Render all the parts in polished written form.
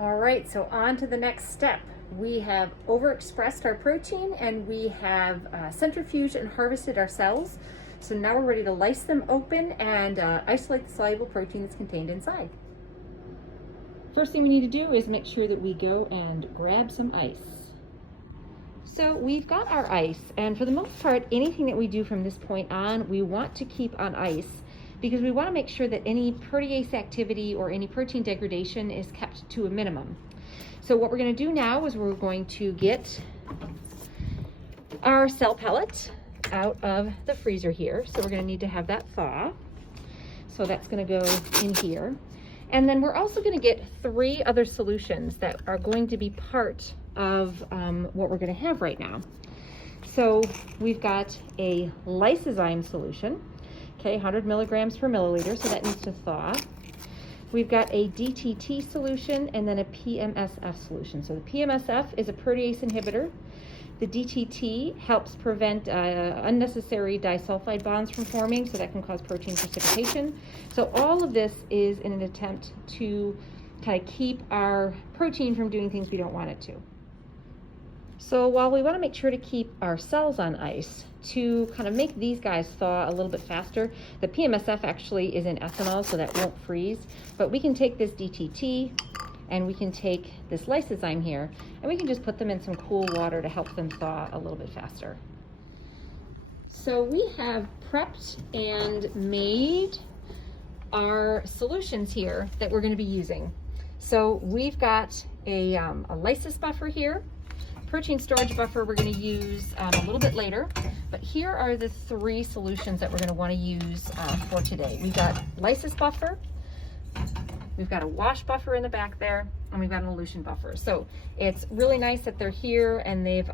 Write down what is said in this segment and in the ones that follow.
All right, so on to the next step. We have overexpressed our protein and we have centrifuged and harvested our cells. So now we're ready to lyse them open and isolate the soluble protein that's contained inside. First thing we need to do is make sure that we go and grab some ice. So we've got our ice, and for the most part, anything that we do from this point on, we want to keep on ice because we want to make sure that any protease activity or any protein degradation is kept to a minimum. So what we're going to do now is we're going to get our cell pellet out of the freezer here. So we're going to need to have that thaw. So that's going to go in here. And then we're also going to get 3 other solutions that are going to be part of what we're going to have right now. So we've got a lysozyme solution, okay, 100 milligrams per milliliter, so that needs to thaw. We've got a DTT solution and then a PMSF solution. So the PMSF is a protease inhibitor. The DTT helps prevent unnecessary disulfide bonds from forming, so that can cause protein precipitation. So all of this is in an attempt to kind of keep our protein from doing things we don't want it to. So while we want to make sure to keep our cells on ice, to kind of make these guys thaw a little bit faster, the PMSF actually is in ethanol, so that won't freeze. But we can take this DTT and we can take this lysozyme here, and we can just put them in some cool water to help them thaw a little bit faster. So we have prepped and made our solutions here that we're going to be using. So we've got a lysis buffer here. Protein storage buffer we're going to use a little bit later, but here are the 3 solutions that we're going to want to use for today. We've got lysis buffer, we've got a wash buffer in the back there, and we've got an elution buffer. So it's really nice that they're here and they've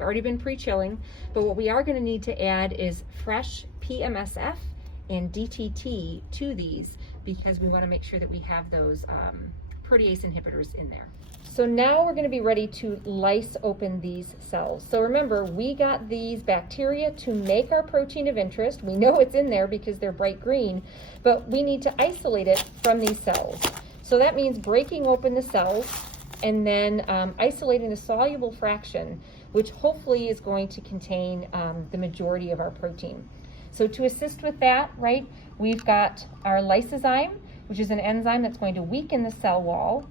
already been pre-chilling, but what we are going to need to add is fresh PMSF and DTT to these because we want to make sure that we have those protease inhibitors in there. So now we're going to be ready to lyse open these cells. So remember, we got these bacteria to make our protein of interest. We know it's in there because they're bright green, but we need to isolate it from these cells. So that means breaking open the cells and then isolating the soluble fraction, which hopefully is going to contain the majority of our protein. So to assist with that, right, we've got our lysozyme, which is an enzyme that's going to weaken the cell wall.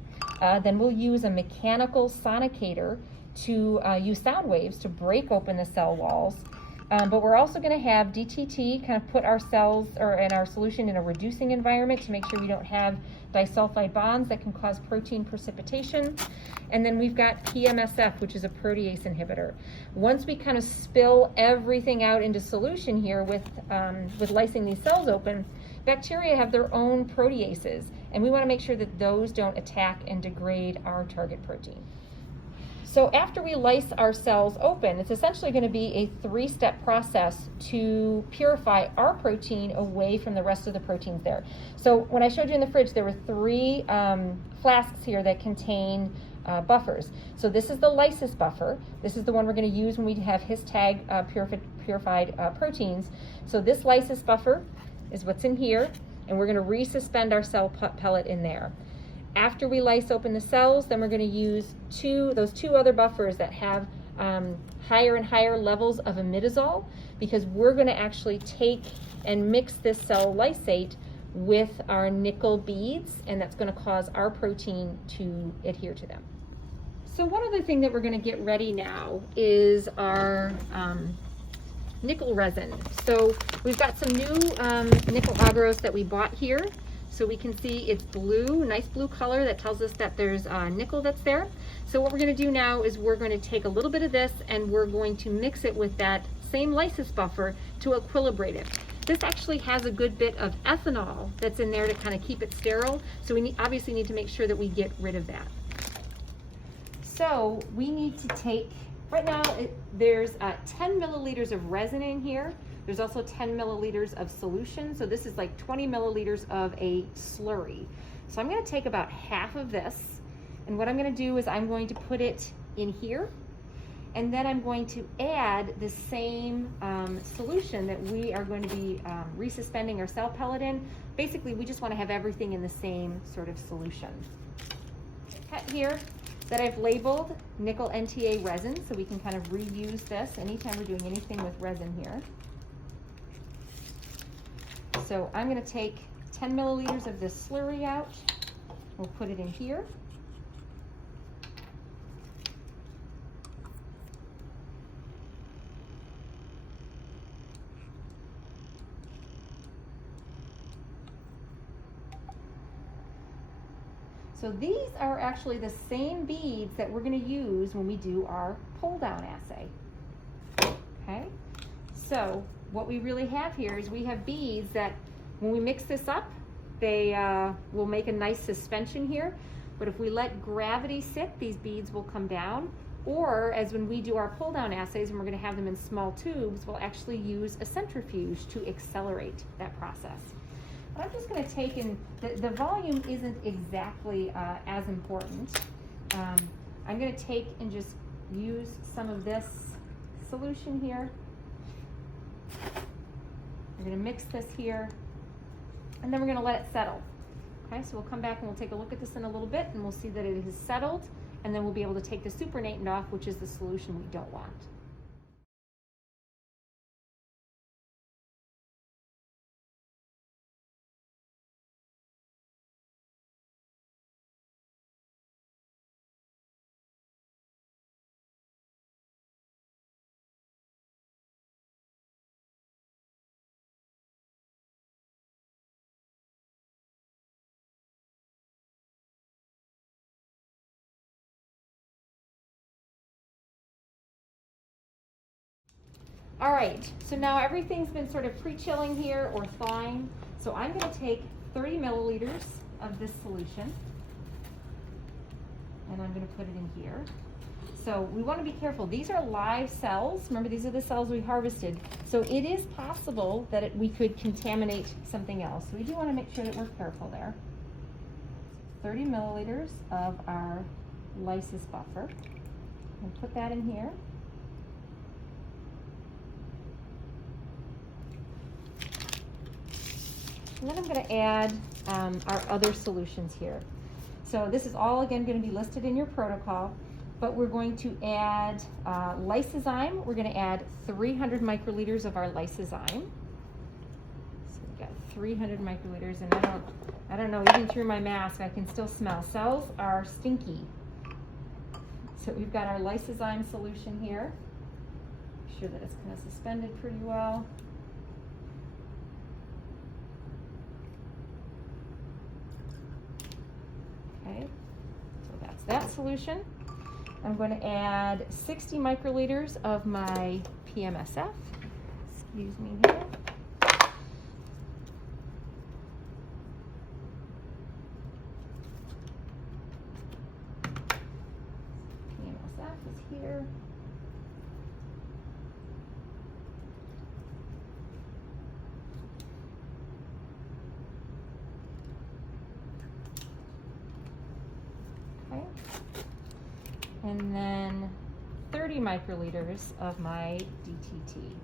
Then we'll use a mechanical sonicator to use sound waves to break open the cell walls. But we're also going to have DTT kind of put our cells and our solution in a reducing environment to make sure we don't have disulfide bonds that can cause protein precipitation. And then we've got PMSF, which is a protease inhibitor. Once we kind of spill everything out into solution here with lysing these cells open, bacteria have their own proteases, and we want to make sure that those don't attack and degrade our target protein. So after we lyse our cells open, it's essentially going to be a 3-step process to purify our protein away from the rest of the proteins there. So when I showed you in the fridge, there were 3 flasks here that contain buffers. So this is the lysis buffer. This is the one we're going to use when we have his tag purified proteins. So this lysis buffer is what's in here, and we're going to resuspend our cell pellet in there. After we lyse open the cells, then we're going to use those two other buffers that have higher and higher levels of imidazole, because we're going to actually take and mix this cell lysate with our nickel beads, and that's going to cause our protein to adhere to them. So one other thing that we're going to get ready now is our nickel resin. So we've got some new nickel agarose that we bought here. So we can see it's blue, nice blue color that tells us that there's nickel that's there. So what we're going to do now is we're going to take a little bit of this and we're going to mix it with that same lysis buffer to equilibrate it. This actually has a good bit of ethanol that's in there to kind of keep it sterile. So we obviously need to make sure that we get rid of that. So we need to take, right now there's 10 milliliters of resin in here. There's also 10 milliliters of solution. So this is like 20 milliliters of a slurry. So I'm going to take about half of this. And what I'm going to do is I'm going to put it in here. And then I'm going to add the same solution that we are going to be resuspending our cell pellet in basically we just want to have everything in the same sort of solution. Cut here that I've labeled nickel NTA resin, so we can kind of reuse this anytime we're doing anything with resin here. So I'm going to take 10 milliliters of this slurry out. We'll put it in here. So these are actually the same beads that we're going to use when we do our pull down assay. Okay, so what we really have here is we have beads that when we mix this up, they will make a nice suspension here. But if we let gravity sit, these beads will come down. Or as when we do our pull down assays and we're going to have them in small tubes, we'll actually use a centrifuge to accelerate that process. I'm just going to take in, the volume isn't exactly as important. I'm going to take and just use some of this solution here. We're going to mix this here, and then we're going to let it settle. Okay, so we'll come back and we'll take a look at this in a little bit, and we'll see that it has settled, and then we'll be able to take the supernatant off, which is the solution we don't want. All right, so now everything's been sort of pre-chilling here or thawing. So I'm going to take 30 milliliters of this solution, and I'm going to put it in here. So we want to be careful. These are live cells. Remember, these are the cells we harvested. So it is possible that we could contaminate something else. So we do want to make sure that we're careful there. 30 milliliters of our Lysis Buffer. We'll put that in here. And then I'm going to add our other solutions here. So this is all, again, going to be listed in your protocol, but we're going to add lysozyme. We're going to add 300 microliters of our lysozyme. So we've got 300 microliters, and I don't know, even through my mask, I can still smell. Cells are stinky. So we've got our lysozyme solution here. Make sure that it's kind of suspended pretty well. Okay, so that's that solution. I'm going to add 60 microliters of my PMSF. Excuse me here. PMSF is here. And then 30 microliters of my DTT.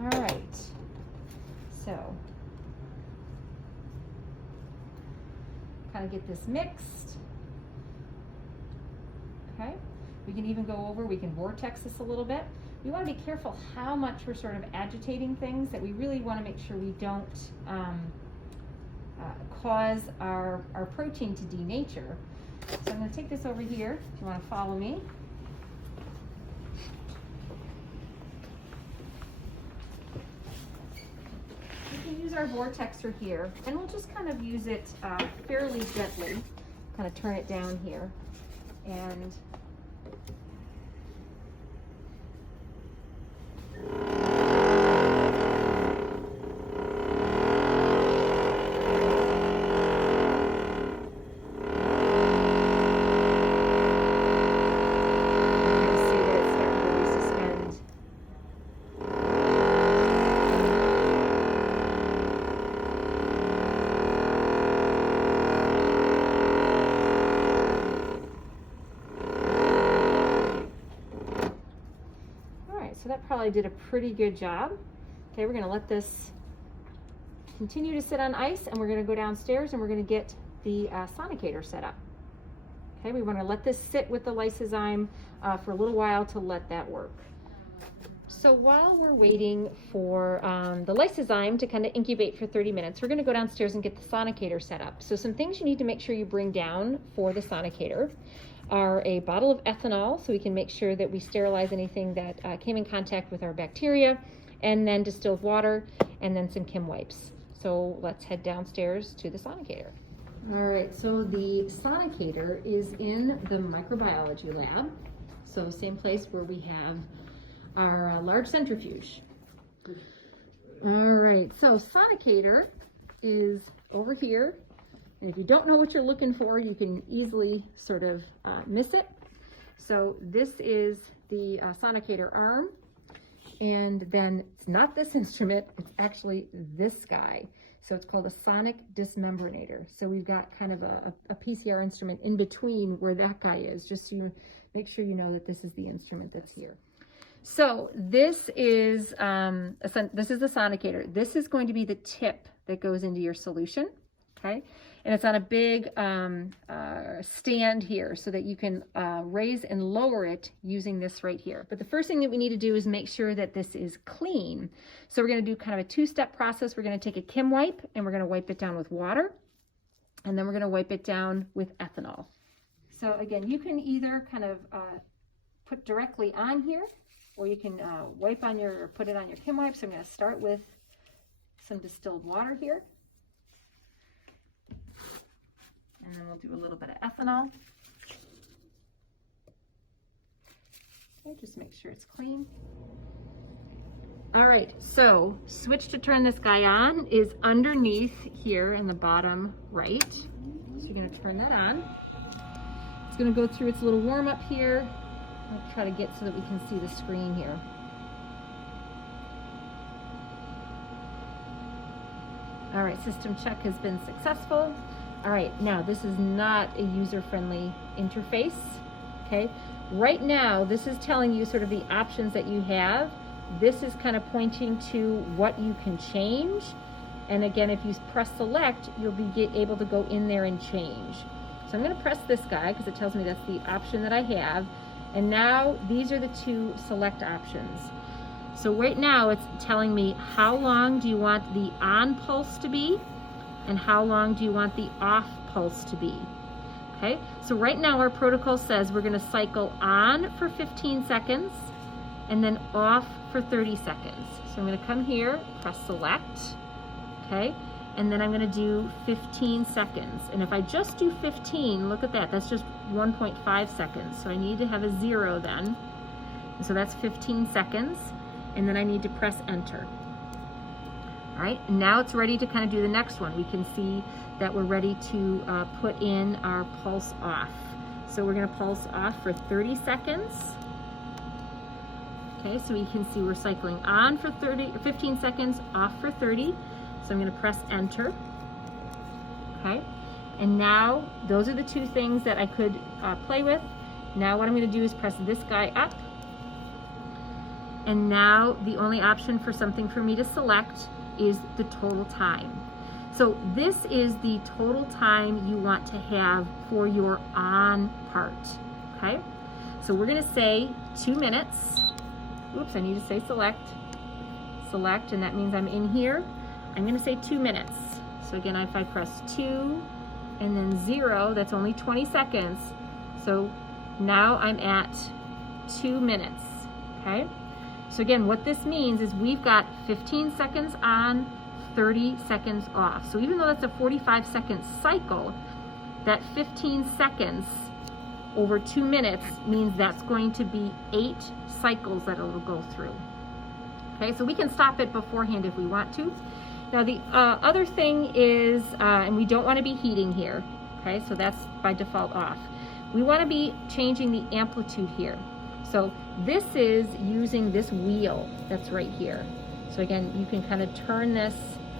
All right, so kind of get this mixed. Okay, we can even go over, we can vortex this a little bit. We want to be careful how much we're sort of agitating things, that we really want to make sure we don't cause our protein to denature. So I'm going to take this over here, if you want to follow me. We can use our vortexer here, and we'll just kind of use it fairly gently, kind of turn it down here. And probably did a pretty good job. Okay, we're gonna let this continue to sit on ice, and we're gonna go downstairs and we're gonna get the sonicator set up. Okay, we wanna let this sit with the lysozyme for a little while to let that work. So while we're waiting for the lysozyme to kind of incubate for 30 minutes, we're gonna go downstairs and get the sonicator set up. So some things you need to make sure you bring down for the sonicator are a bottle of ethanol, so we can make sure that we sterilize anything that came in contact with our bacteria, and then distilled water, and then some Kim wipes. So let's head downstairs to the sonicator. All right, so the sonicator is in the microbiology lab. So same place where we have our large centrifuge. All right, so sonicator is over here. And if you don't know what you're looking for, you can easily sort of miss it. So this is the sonicator arm. And then it's not this instrument, it's actually this guy. So it's called a sonic dismemberinator. So we've got kind of a PCR instrument in between where that guy is, just so you make sure you know that this is the instrument that's here. So this is the sonicator. This is going to be the tip that goes into your solution, okay? And it's on a big stand here so that you can raise and lower it using this right here. But the first thing that we need to do is make sure that this is clean. So we're going to do kind of a two-step process. We're going to take a Kim wipe and we're going to wipe it down with water. And then we're going to wipe it down with ethanol. So again, you can either kind of put directly on here, or you can wipe on or put it on your Kim wipe. So I'm going to start with some distilled water here. And then we'll do a little bit of ethanol. Okay, just make sure it's clean. All right, so switch to turn this guy on is underneath here in the bottom right. So you're gonna turn that on. It's gonna go through its little warm up here. I'll try to get so that we can see the screen here. All right, system check has been successful. All right, now this is not a user-friendly interface, okay? Right now, this is telling you sort of the options that you have. This is kind of pointing to what you can change. And again, if you press select, you'll be able to go in there and change. So I'm gonna press this guy because it tells me that's the option that I have. And now these are the two select options. So right now it's telling me how long do you want the on pulse to be and how long do you want the off pulse to be. Okay, so right now our protocol says we're gonna cycle on for 15 seconds and then off for 30 seconds. So I'm gonna come here, press select, okay, and then I'm gonna do 15 seconds. And if I just do 15, look at that, that's just 1.5 seconds. So I need to have a 0 then. And so that's 15 seconds. And then I need to press enter. All right, now it's ready to kind of do the next one. We can see that we're ready to put in our pulse off. So we're gonna pulse off for 30 seconds. Okay, so we can see we're cycling on for 15 seconds, off for 30. So I'm gonna press enter, okay? And now those are the two things that I could play with. Now what I'm gonna do is press this guy up. And now the only option for something for me to select is the total time. So this is the total time you want to have for your on part, okay? So we're gonna say 2 minutes. Oops, I need to say select. Select, and that means I'm in here. I'm gonna say 2 minutes. So again, if I press 2 and then 0, that's only 20 seconds. So now I'm at 2 minutes, okay? So again, what this means is we've got 15 seconds on, 30 seconds off. So even though that's a 45-second cycle, that 15 seconds over 2 minutes means that's going to be 8 cycles that it'll go through. Okay, so we can stop it beforehand if we want to. Now the other thing is, and we don't want to be heating here, okay, so that's by default off. We want to be changing the amplitude here. So this is using this wheel that's right here. So again, you can kind of turn this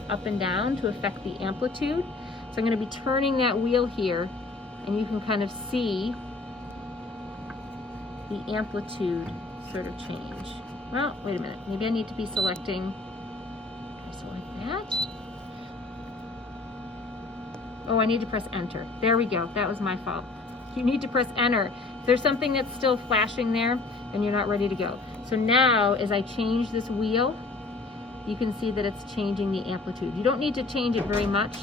up and down to affect the amplitude. So I'm going to be turning that wheel here, and you can kind of see the amplitude sort of change. Well, wait a minute. Maybe I need to be selecting. So like that. Oh, I need to press enter. There we go. That was my fault. You need to press enter. If there's something that's still flashing there, then you're not ready to go. So now, as I change this wheel, you can see that it's changing the amplitude. You don't need to change it very much,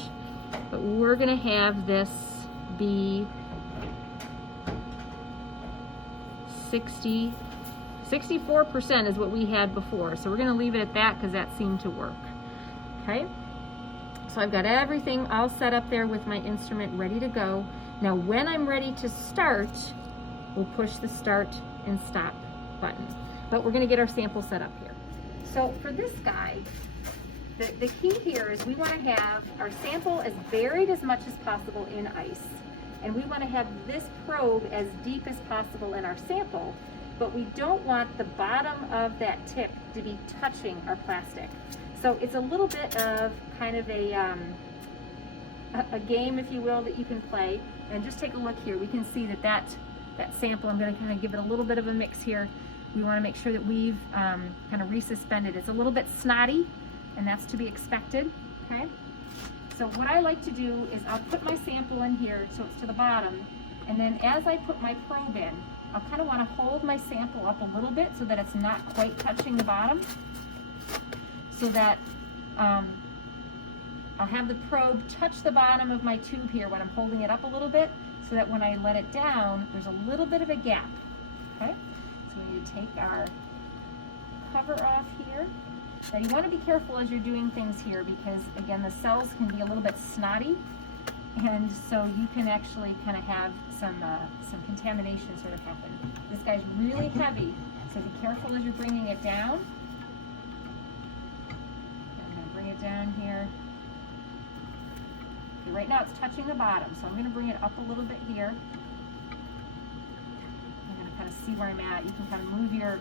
but we're gonna have this be 64% is what we had before. So we're gonna leave it at that because that seemed to work, okay? So I've got everything all set up there with my instrument ready to go. Now when I'm ready to start, we'll push the start and stop button. But we're gonna get our sample set up here. So for this guy, the key here is we wanna have our sample as buried as much as possible in ice. And we wanna have this probe as deep as possible in our sample, but we don't want the bottom of that tip to be touching our plastic. So it's a little bit of kind of a game, if you will, that you can play. And just take a look here. We can see that sample, I'm going to kind of give it a little bit of a mix here. We want to make sure that we've kind of resuspended. It's a little bit snotty, and that's to be expected, okay? So what I like to do is I'll put my sample in here so it's to the bottom, and then as I put my probe in, I'll kind of want to hold my sample up a little bit so that it's not quite touching the bottom, so that I'll have the probe touch the bottom of my tube here when I'm holding it up a little bit, so that when I let it down, there's a little bit of a gap, okay? So we need to take our cover off here. Now you want to be careful as you're doing things here because, again, the cells can be a little bit snotty, and so you can actually kind of have some contamination sort of happen. This guy's really heavy, so be careful as you're bringing it down. I'm going to bring it down here. Okay, right now it's touching the bottom, so I'm going to bring it up a little bit here. I'm going to kind of see where I'm at. You can kind of move your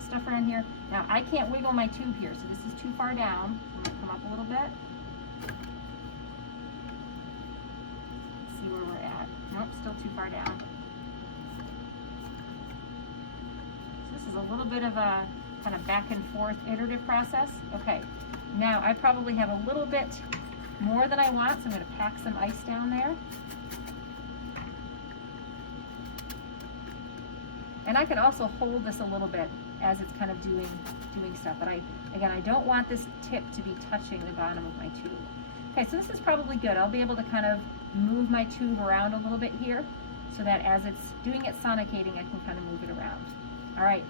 stuff around here. Now I can't wiggle my tube here, so this is too far down. I'm going to come up a little bit. See where we're at. Nope, still too far down. So this is a little bit of a kind of back and forth iterative process. Okay, now I probably have a little bit more than I want, so I'm going to pack some ice down there. And I can also hold this a little bit as it's kind of doing stuff. But I don't want this tip to be touching the bottom of my tube. Okay, so this is probably good. I'll be able to kind of move my tube around a little bit here so that as it's doing its sonicating, I can kind of move it around. All right,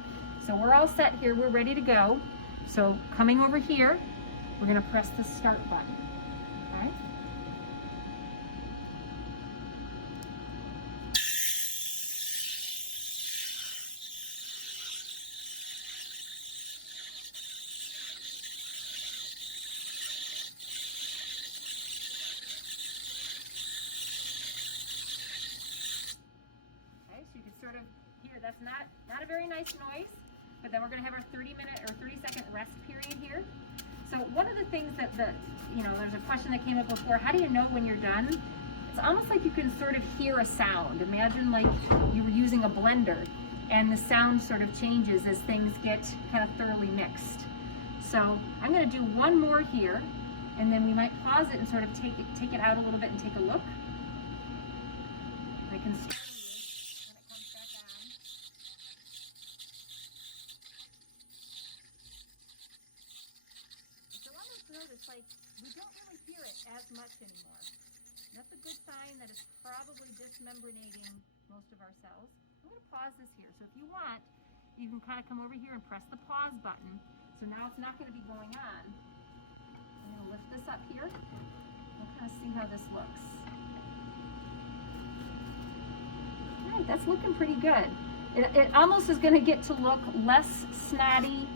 so we're all set here. We're ready to go. So coming over here, we're going to press the start button. Okay. So you can sort of hear, that's not a very nice noise, but then we're going to have our 30-minute or 30-second rest period here. So one of the things that there's a question that came up before, how do you know when you're done? It's almost like you can sort of hear a sound. Imagine like you were using a blender and the sound sort of changes as things get kind of thoroughly mixed. So I'm going to do one more here, and then we might pause it and sort of take it out a little bit and take a look. I can start when it comes back on. So almost notice, like, we don't really hear it as much anymore. That's a good sign that it's probably dismembranating most of our cells. I'm going to pause this here. So if you want, you can kind of come over here and press the pause button. So now it's not going to be going on. I'm going to lift this up here. We'll kind of see how this looks. All right, that's looking pretty good. It almost is going to get to look less snotty,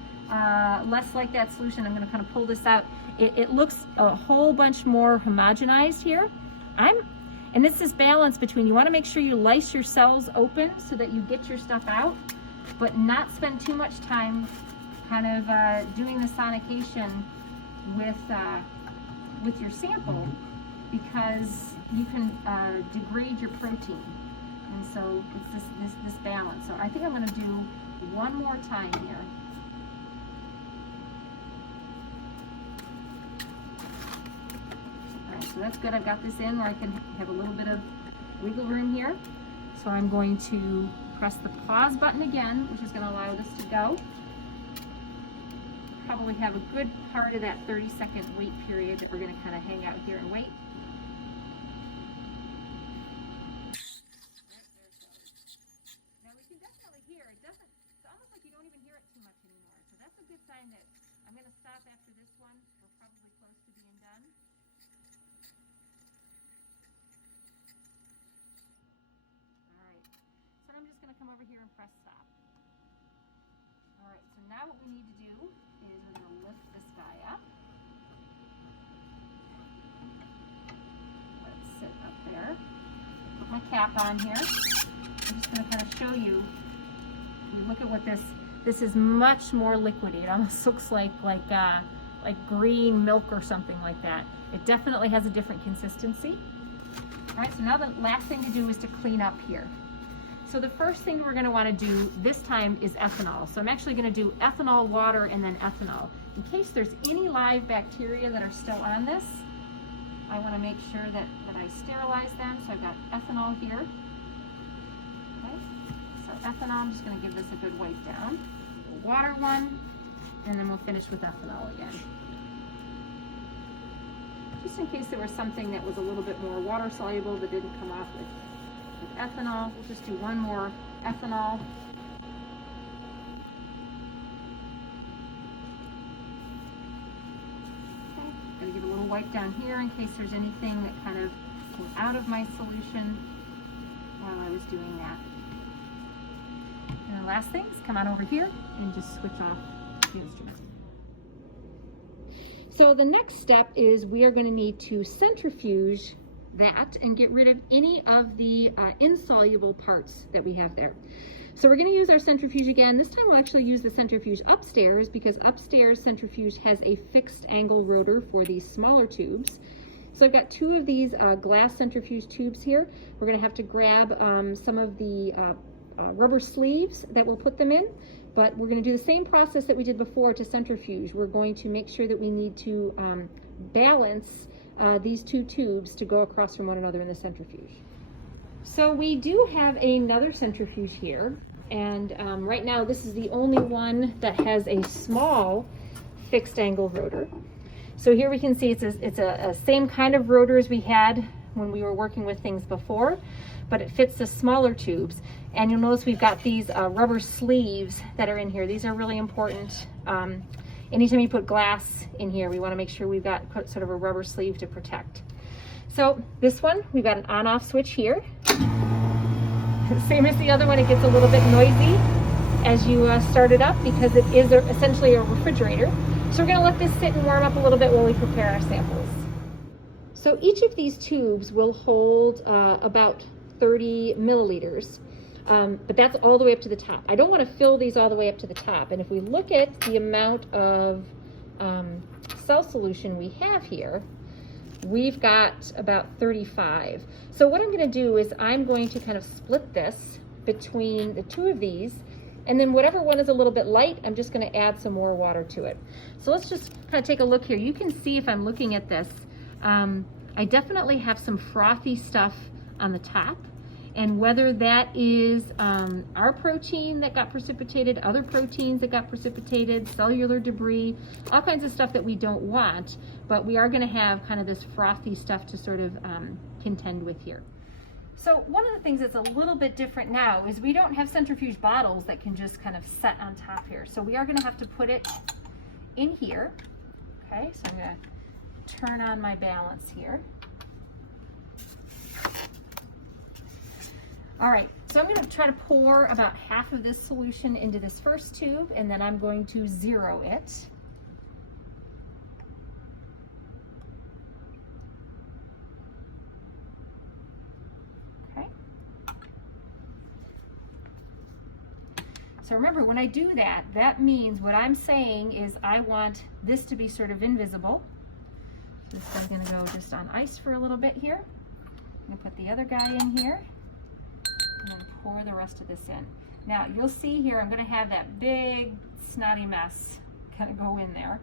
less like that solution. I'm going to kind of pull this out. It looks a whole bunch more homogenized here. And it's this balance between, you want to make sure you lyse your cells open so that you get your stuff out, but not spend too much time kind of doing the sonication with your sample, because you can degrade your protein. And so it's this balance. So I think I'm going to do one more time here. so that's good. I've got this in where I can have a little bit of wiggle room here. So I'm going to press the pause button again, which is going to allow this to go. Probably have a good part of that 30-second wait period that we're going to kind of hang out here and wait. Now we can definitely hear, it's almost like you don't even hear it too much anymore. So that's a good sign that I'm going to stop after this one. We're probably close to being done. All right, so I'm just going to come over here and press stop. All right, so now what we need to do is we're going to lift this guy up. Let it sit up there. Put my cap on here. I'm just going to kind of show you. Look at what this is much more liquidy. It almost looks like green milk or something like that. It definitely has a different consistency. All right, so now the last thing to do is to clean up here. So the first thing we're going to want to do this time is ethanol. So I'm actually going to do ethanol, water, and then ethanol. In case there's any live bacteria that are still on this, I want to make sure that I sterilize them. So I've got ethanol here. Okay. So ethanol, I'm just going to give this a good wipe down. Water one, and then we'll finish with ethanol again. Just in case there was something that was a little bit more water soluble that didn't come off with ethanol, we'll just do one more ethanol. Okay, gotta give a little wipe down here in case there's anything that kind of came out of my solution while I was doing that. And the last thing is come on over here and just switch off the instrument. So the next step is we are going to need to centrifuge that and get rid of any of the insoluble parts that we have there. So we're going to use our centrifuge again. This time we'll actually use the centrifuge upstairs because upstairs centrifuge has a fixed angle rotor for these smaller tubes. So I've got two of these glass centrifuge tubes here. We're going to have to grab some of the rubber sleeves that we'll put them in, but we're going to do the same process that we did before to centrifuge. We're going to make sure that we need to balance these two tubes to go across from one another in the centrifuge. So we do have another centrifuge here, and right now this is the only one that has a small fixed angle rotor. So here we can see it's a same kind of rotor as we had when we were working with things before, but it fits the smaller tubes. And you'll notice we've got these rubber sleeves that are in here. These are really important. Anytime you put glass in here, we want to make sure we've got sort of a rubber sleeve to protect. So this one, we've got an on-off switch here. Same as the other one, it gets a little bit noisy as you start it up because it is essentially a refrigerator. So we're going to let this sit and warm up a little bit while we prepare our samples. So each of these tubes will hold about 30 milliliters. But that's all the way up to the top. I don't want to fill these all the way up to the top. And if we look at the amount of cell solution we have here, we've got about 35. So what I'm going to do is I'm going to kind of split this between the two of these, and then whatever one is a little bit light, I'm just going to add some more water to it. So let's just kind of take a look here. You can see if I'm looking at this, I definitely have some frothy stuff on the top. And whether that is our protein that got precipitated, other proteins that got precipitated, cellular debris, all kinds of stuff that we don't want, but we are going to have kind of this frothy stuff to sort of contend with here. So one of the things that's a little bit different now is we don't have centrifuge bottles that can just kind of set on top here. So we are going to have to put it in here. Okay, so I'm going to turn on my balance here. All right, so I'm going to try to pour about half of this solution into this first tube, and then I'm going to zero it. Okay. So remember, when I do that, that means what I'm saying is I want this to be sort of invisible. This is going to go just on ice for a little bit here. I'm going to put the other guy in here. And then pour the rest of this in. Now you'll see here I'm going to have that big snotty mess kind of go in there.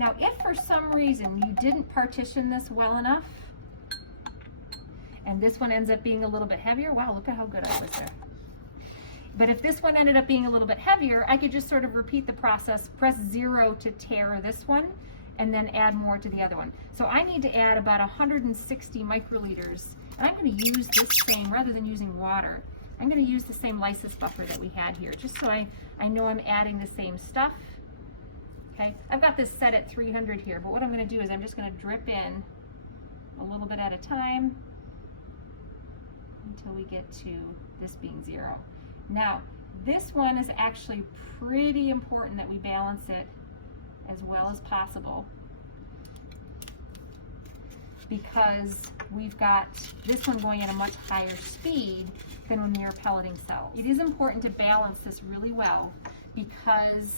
Now, if for some reason you didn't partition this well enough, and this one ends up being a little bit heavier, wow, look at how good I was there. But if this one ended up being a little bit heavier, I could just sort of repeat the process, press 0 to tear this one, and then add more to the other one. So I need to add about 160 microliters. And I'm going to use this same, rather than using water, I'm going to use the same Lysis Buffer that we had here, just so I know I'm adding the same stuff. Okay, I've got this set at 300 here, but what I'm going to do is I'm just going to drip in a little bit at a time until we get to this being 0. Now, this one is actually pretty important that we balance it as well as possible, because we've got this one going at a much higher speed than when we are pelleting cells. It is important to balance this really well because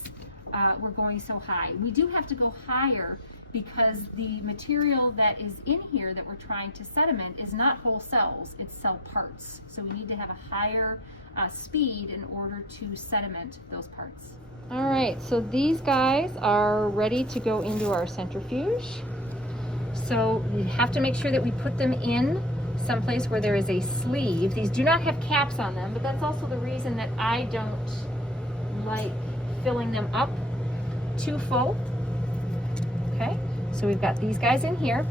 we're going so high. We do have to go higher because the material that is in here that we're trying to sediment is not whole cells, it's cell parts. So we need to have a higher speed in order to sediment those parts. All right, so these guys are ready to go into our centrifuge. So we have to make sure that we put them in someplace where there is a sleeve. These do not have caps on them, but that's also the reason that I don't like filling them up too full. Okay, so we've got these guys in here.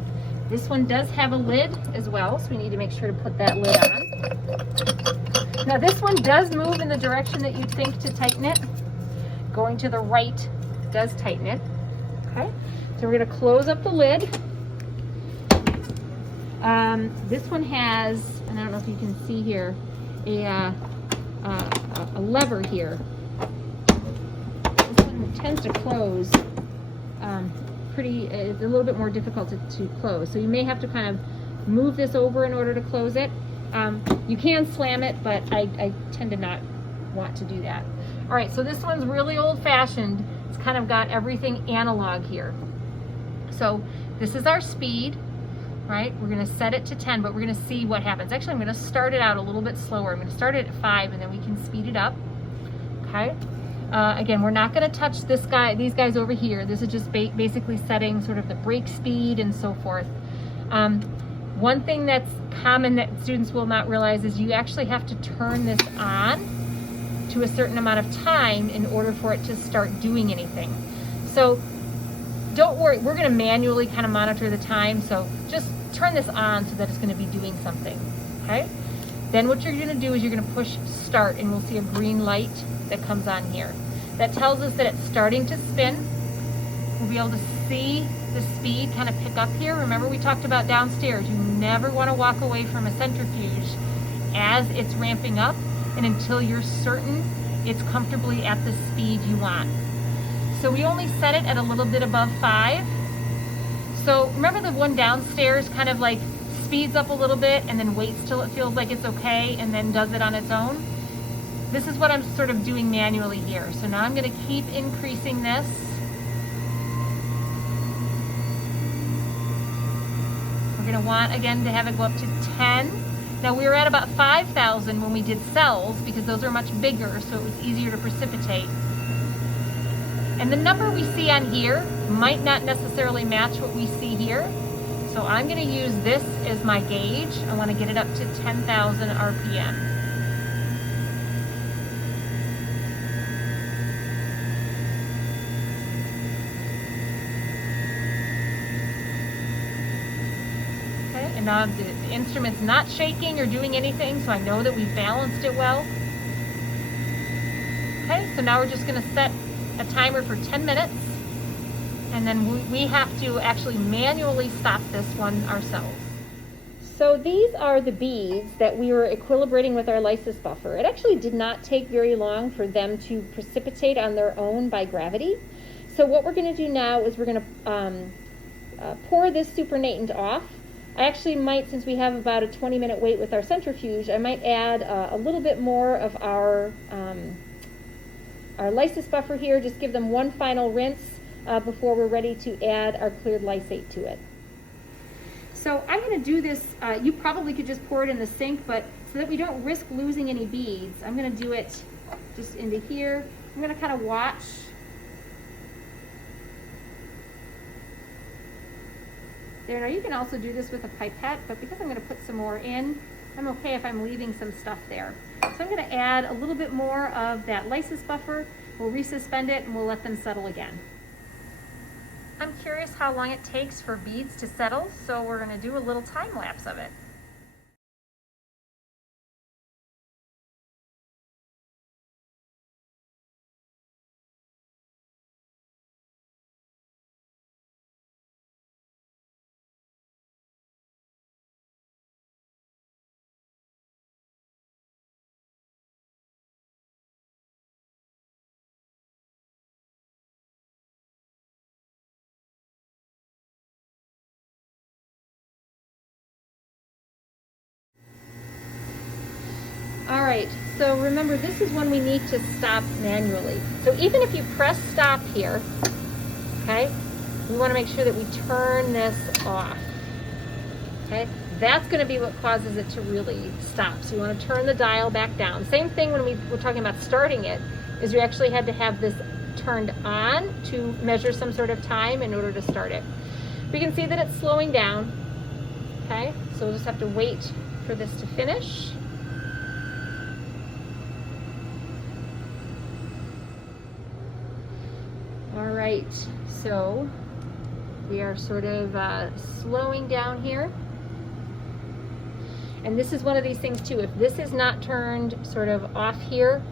This one does have a lid as well, so we need to make sure to put that lid on. Now this one does move in the direction that you'd think to tighten it. Going to the right does tighten it. Okay, so we're going to close up the lid. This one has, and I don't know if you can see here, a lever here. This one tends to close it's a little bit more difficult to close. So you may have to kind of move this over in order to close it. You can slam it, but I tend to not want to do that. All right, so this one's really old-fashioned. It's kind of got everything analog here. So this is our speed, right? We're gonna set it to 10, but we're gonna see what happens. Actually, I'm gonna start it out a little bit slower. I'm gonna start it at 5, and then we can speed it up, okay? Again, we're not gonna touch these guys over here. This is just basically setting sort of the brake speed and so forth. One thing that's common that students will not realize is you actually have to turn this on to a certain amount of time in order for it to start doing anything. So don't worry, we're gonna manually kind of monitor the time, so just turn this on so that it's gonna be doing something, okay? Then what you're gonna do is you're gonna push start, and we'll see a green light that comes on here. That tells us that it's starting to spin. We'll be able to see the speed kind of pick up here. Remember, we talked about downstairs. You never wanna walk away from a centrifuge as it's ramping up and until you're certain it's comfortably at the speed you want. So we only set it at a little bit above 5. So remember the one downstairs kind of like speeds up a little bit and then waits till it feels like it's okay and then does it on its own? This is what I'm sort of doing manually here. So now I'm gonna keep increasing this. We're gonna want, again, to have it go up to 10. Now we were at about 5,000 when we did cells because those are much bigger, so it was easier to precipitate. And the number we see on here might not necessarily match what we see here. So I'm gonna use this as my gauge. I wanna get it up to 10,000 RPM. And now the instrument's not shaking or doing anything, so I know that we've balanced it well. Okay, so now we're just gonna set a timer for 10 minutes, and then we have to actually manually stop this one ourselves. So these are the beads that we were equilibrating with our Lysis Buffer. It actually did not take very long for them to precipitate on their own by gravity. So what we're gonna do now is we're gonna pour this supernatant off. I actually might, since we have about a 20-minute wait with our centrifuge, I might add a little bit more of our Lysis Buffer here, just give them one final rinse before we're ready to add our cleared lysate to it. So I'm going to do this, you probably could just pour it in the sink, but so that we don't risk losing any beads, I'm going to do it just into here. I'm going to kind of watch there. Now you can also do this with a pipette, but because I'm going to put some more in, I'm okay if I'm leaving some stuff there. So I'm going to add a little bit more of that Lysis Buffer. We'll resuspend it and we'll let them settle again. I'm curious how long it takes for beads to settle, so we're going to do a little time lapse of it. All right, so remember, this is when we need to stop manually. So even if you press stop here, okay, we want to make sure that we turn this off, okay? That's going to be what causes it to really stop. So you want to turn the dial back down. Same thing when we were talking about starting it, is you actually had to have this turned on to measure some sort of time in order to start it. We can see that it's slowing down, okay? So we'll just have to wait for this to finish. All right, so we are sort of slowing down here. And this is one of these things too, if this is not turned sort of off here,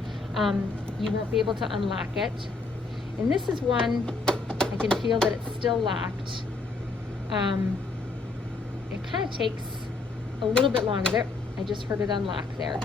you won't be able to unlock it. And this is one, I can feel that it's still locked. It kind of takes a little bit longer. There, I just heard it unlock there.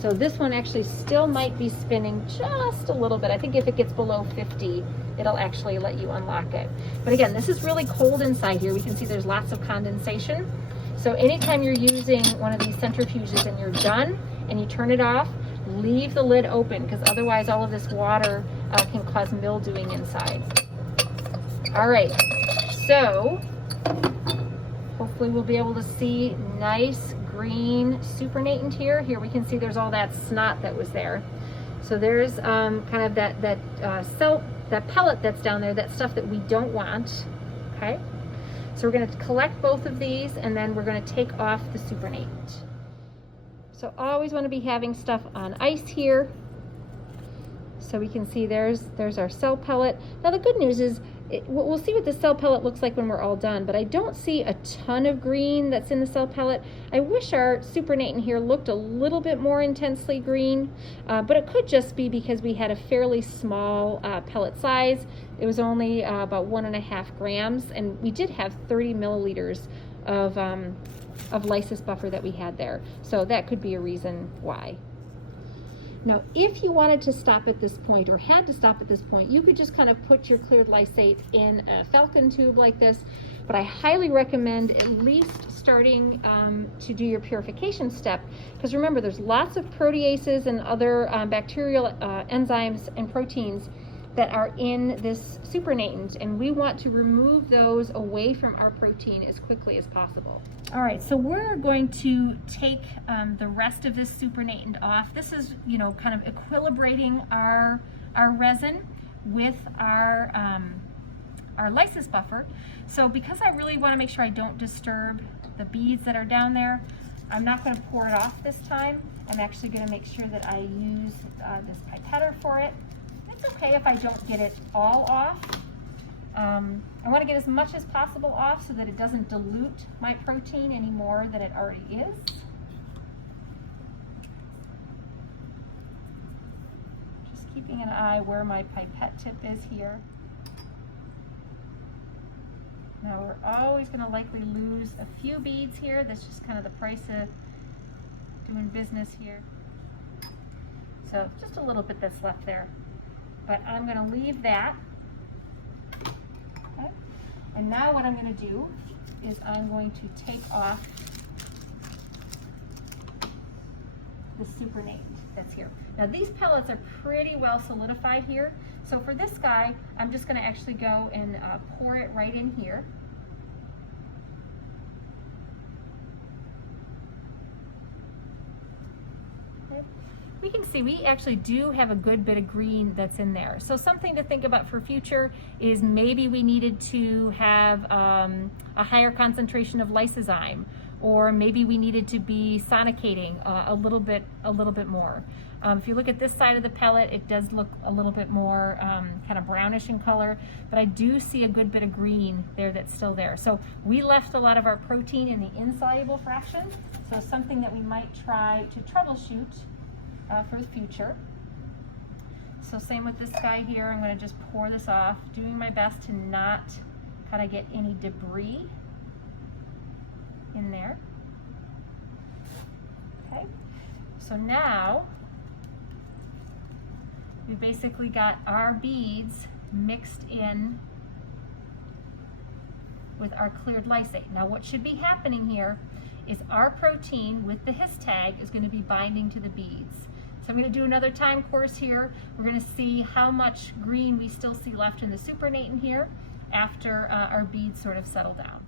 So this one actually still might be spinning just a little bit. I think if it gets below 50, it'll actually let you unlock it. But again, this is really cold inside here. We can see there's lots of condensation. So anytime you're using one of these centrifuges and you're done and you turn it off, leave the lid open, because otherwise all of this water can cause mildewing inside. All right, so hopefully we'll be able to see nice green supernatant here. Here we can see there's all that snot that was there. So there's kind of that pellet that's down there, that stuff that we don't want, okay? So we're going to collect both of these and then we're going to take off the supernatant. So always want to be having stuff on ice here. So we can see there's our cell pellet. Now the good news is we'll see what the cell pellet looks like when we're all done, but I don't see a ton of green that's in the cell pellet. I wish our supernatant here looked a little bit more intensely green, but it could just be because we had a fairly small pellet size. It was only about 1.5 grams, and we did have 30 milliliters of Lysis Buffer that we had there. So that could be a reason why. Now, if you wanted to stop at this point or had to stop at this point, you could just kind of put your cleared lysate in a falcon tube like this, but I highly recommend at least starting to do your purification step, because remember, there's lots of proteases and other bacterial enzymes and proteins that are in this supernatant, and we want to remove those away from our protein as quickly as possible. All right, so we're going to take the rest of this supernatant off. This is, you know, kind of equilibrating our resin with our Lysis Buffer. So because I really want to make sure I don't disturb the beads that are down there, I'm not going to pour it off this time. I'm actually going to make sure that I use this pipetter for it. It's okay if I don't get it all off. I want to get as much as possible off so that it doesn't dilute my protein any more than it already is. Just keeping an eye where my pipette tip is here. Now we're always going to likely lose a few beads here. That's just kind of the price of doing business here. So just a little bit that's left there. But I'm going to leave that. Okay. And now what I'm going to do is I'm going to take off the supernatant that's here. Now these pellets are pretty well solidified here. So for this guy, I'm just going to actually go and pour it right in here. Okay. we can see we actually do have a good bit of green that's in there. So something to think about for future is maybe we needed to have a higher concentration of lysozyme, or maybe we needed to be sonicating a little bit more. If you look at this side of the pellet, it does look a little bit more kind of brownish in color, but I do see a good bit of green there that's still there. So we left a lot of our protein in the insoluble fraction, so something that we might try to troubleshoot for the future. So same with this guy here, I'm going to just pour this off, doing my best to not kind of get any debris in there. Okay, so now we basically got our beads mixed in with our cleared lysate. Now what should be happening here is our protein with the his tag is going to be binding to the beads. So I'm going to do another time course here. We're going to see how much green we still see left in the supernatant here after our beads sort of settle down.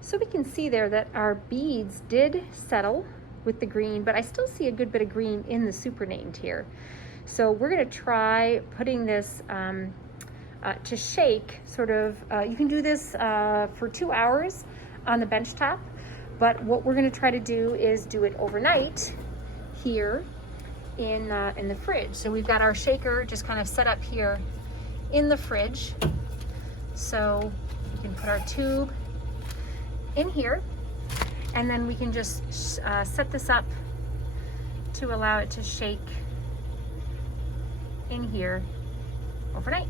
So we can see there that our beads did settle with the green, but I still see a good bit of green in the supernatant here. So we're going to try putting this to shake, sort of, you can do this for 2 hours on the bench top, but what we're going to try to do is do it overnight here in the fridge. So we've got our shaker just kind of set up here in the fridge. So we can put our tube in here, and then we can just set this up to allow it to shake in here overnight.